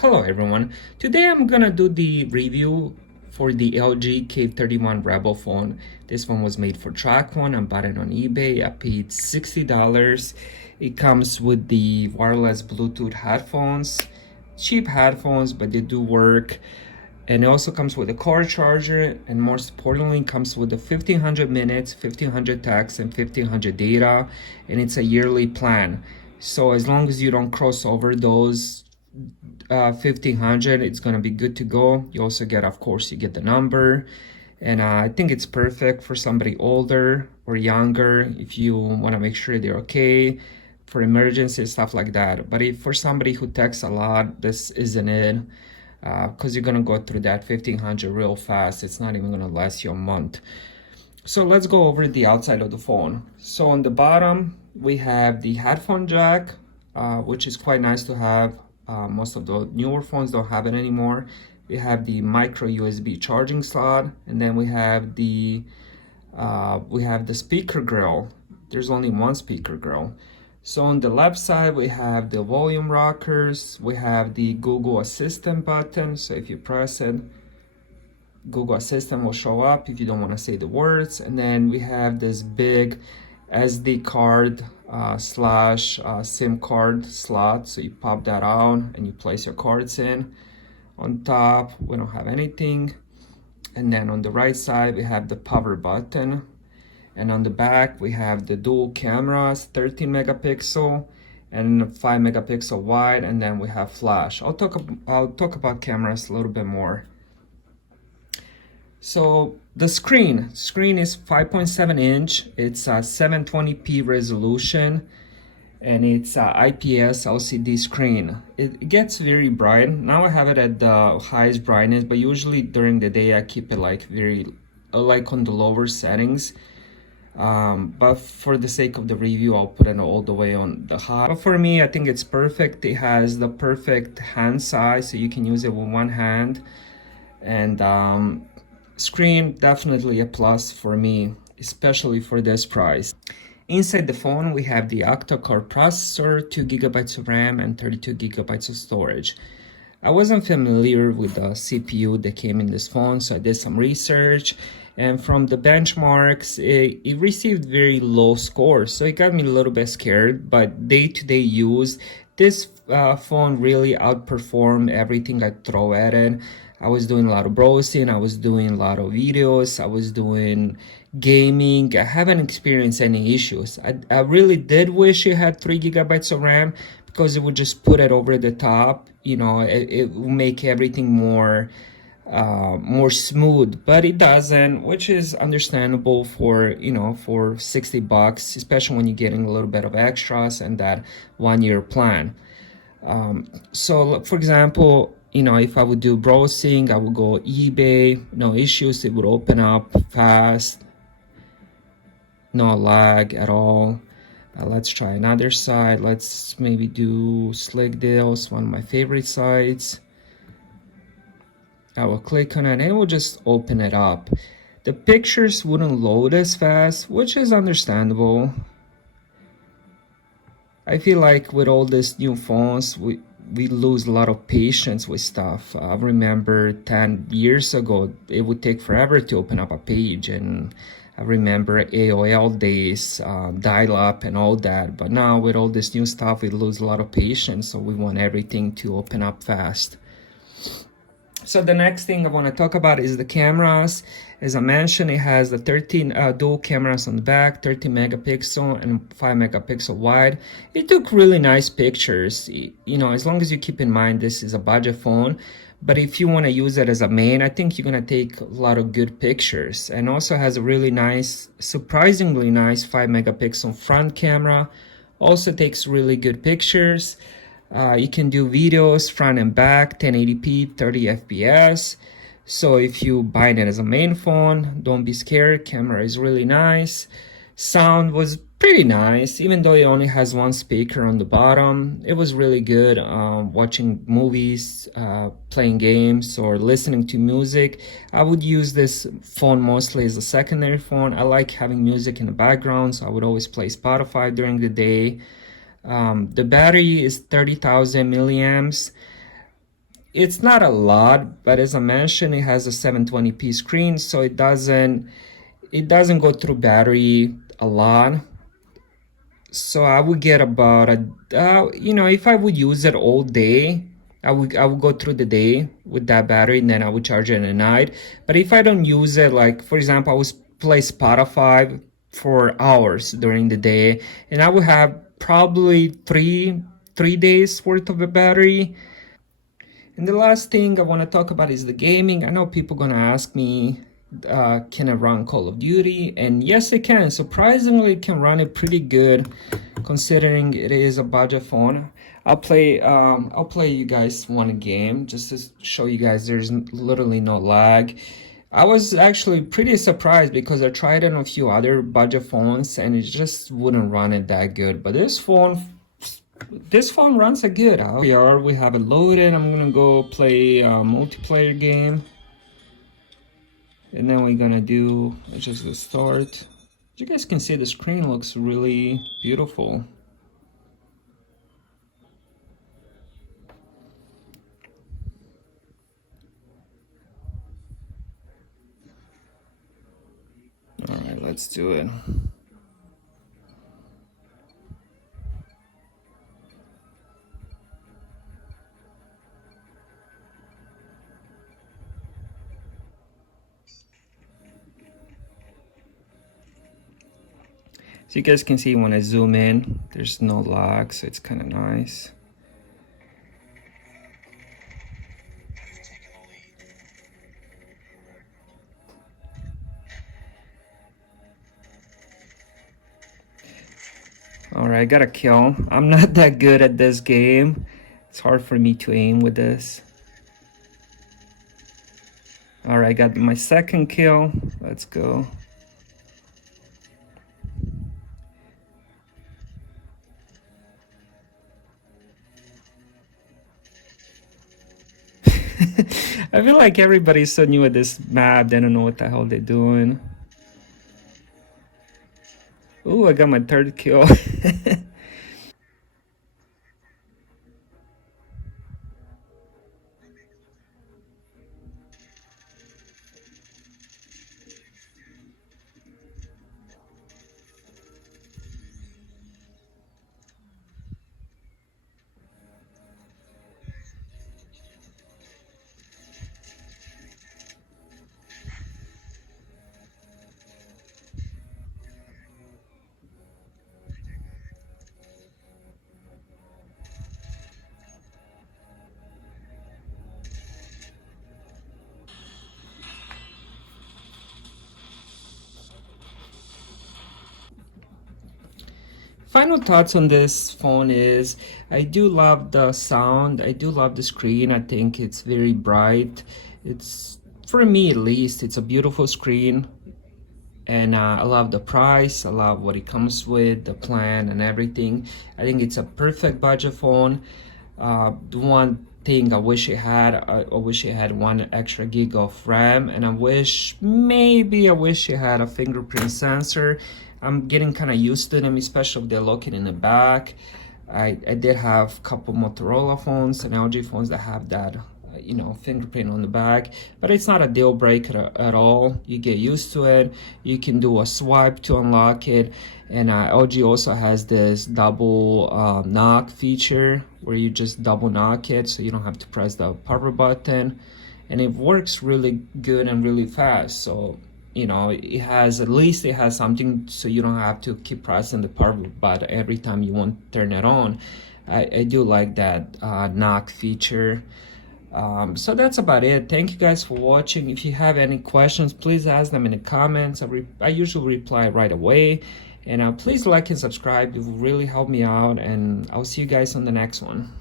Hello everyone, today I'm gonna do the review for the LG K31 Rebel phone. This one was made for Tracfone. I bought it on eBay. I paid $60. It comes with the wireless Bluetooth headphones, cheap headphones, but they do work. And it also comes with a car charger, and most importantly, comes with the 1500 minutes, 1500 text, and 1500 data, and it's a yearly plan. So as long as you don't cross over those 1500, it's gonna be good to go. You also get, of course, you get the number, and I think it's perfect for somebody older or younger if you want to make sure they're okay for emergency stuff like that. But if for somebody who texts a lot, this isn't it, because you're gonna go through that 1500 real fast. It's not even gonna last you a month. So let's go over the outside of the phone. So on the bottom we have the headphone jack, which is quite nice to have. Most of the newer phones don't have it anymore. We have the micro USB charging slot, and then we have the speaker grill. There's only one speaker grill. So on the left side we have the volume rockers. We have the Google Assistant button. So if you press it, Google Assistant will show up if you don't want to say the words. And then we have this big SD card slash SIM card slot. So you pop that out and you place your cards in. On top we don't have anything. And then on the right side we have the power button. And on the back we have the dual cameras, 13 megapixel and 5 megapixel wide, and then we have flash. I'll talk about cameras a little bit more. So the screen is 5.7 inch. It's a 720p resolution, and it's a IPS LCD screen. It gets very bright. Now I have it at the highest brightness, but usually during the day I keep it like on the lower settings. But for the sake of the review, I'll put it all the way on the high. But for me, I think it's perfect. It has the perfect hand size, so you can use it with one hand. And screen, definitely a plus for me, especially for this price. Inside the phone we have the octa-core processor, 2 gigabytes of RAM and 32 gigabytes of storage. I wasn't familiar with the CPU that came in this phone, so I did some research, and from the benchmarks it received very low scores, so it got me a little bit scared. But day-to-day use, this phone really outperformed everything I throw at it. I was doing a lot of browsing, I was doing a lot of videos, I was doing gaming. I haven't experienced any issues. I really did wish it had 3 gigabytes of RAM, because it would just put it over the top. You know, it would make everything more smooth, but it doesn't, which is understandable for, you know, for $60, especially when you're getting a little bit of extras and that 1-year plan. So for example, you know, if I would do browsing, I would go eBay, no issues. It would open up fast, no lag at all. Let's try another site. Let's maybe do Slick Deals, one of my favorite sites. I will click on it and it will just open it up. The pictures wouldn't load as fast, which is understandable. I feel like with all these new phones, we lose a lot of patience with stuff. I remember 10 years ago, it would take forever to open up a page, and I remember AOL days, dial-up and all that. But now with all this new stuff, we lose a lot of patience, so we want everything to open up fast. So the next thing I want to talk about is the cameras. As I mentioned, it has the 13 dual cameras on the back, 13 megapixel and 5 megapixel wide. It took really nice pictures. You know, as long as you keep in mind this is a budget phone, but if you want to use it as a main, I think you're going to take a lot of good pictures. And also has a really nice, surprisingly nice 5 megapixel front camera. Also takes really good pictures. You can do videos front and back, 1080p, 30 FPS. So if you buy it as a main phone, don't be scared. Camera is really nice. Sound was pretty nice, even though it only has one speaker on the bottom. It was really good watching movies, playing games, or listening to music. I would use this phone mostly as a secondary phone. I like having music in the background, so I would always play Spotify during the day. The battery is 30,000 milliamps. It's not a lot, but as I mentioned, it has a 720p screen, so it doesn't go through battery a lot. So I would get about if I would use it all day, I would go through the day with that battery, and then I would charge it at night. But if I don't use it, like for example, I would play Spotify for hours during the day, and I would have probably three days worth of a battery. And the last thing I want to talk about is the gaming. I know people gonna ask me, can I run Call of Duty? And yes, it can. Surprisingly, it can run it pretty good, considering it is a budget phone. I'll play you guys one game just to show you guys there's literally no lag. I was actually pretty surprised because I tried it on a few other budget phones and it just wouldn't run it that good. But this phone runs it good. We have it loaded. I'm gonna go play a multiplayer game, and then we're gonna do just the start. As you guys can see, the screen looks really beautiful. All right, let's do it. So you guys can see when I zoom in, there's no lag, so it's kind of nice. All right, I got a kill. I'm not that good at this game. It's hard for me to aim with this. All right, got my second kill. Let's go. I feel like everybody's so new at this map, they don't know what the hell they're doing. Ooh, I got my third kill. Final thoughts on this phone is I do love the sound. I do love the screen. I think it's very bright. It's, for me at least, it's a beautiful screen. And I love the price. I love what it comes with, the plan and everything. I think it's a perfect budget phone. The one thing I wish it had, I wish it had 1 extra gig of RAM, and I wish it had a fingerprint sensor. I'm getting kind of used to them, especially if they're located in the back. I did have a couple Motorola phones and LG phones that have that fingerprint on the back, but it's not a deal breaker at all. You get used to it. You can do a swipe to unlock it, and LG also has this double knock feature where you just double knock it so you don't have to press the power button, and it works really good and really fast. So it has, at least it has something so you don't have to keep pressing the power button every time you want to turn it on. I do like that knock feature. So that's about it. Thank you guys for watching. If you have any questions, please ask them in the comments. I usually reply right away. And please like and subscribe. It will really help me out. And I'll see you guys on the next one.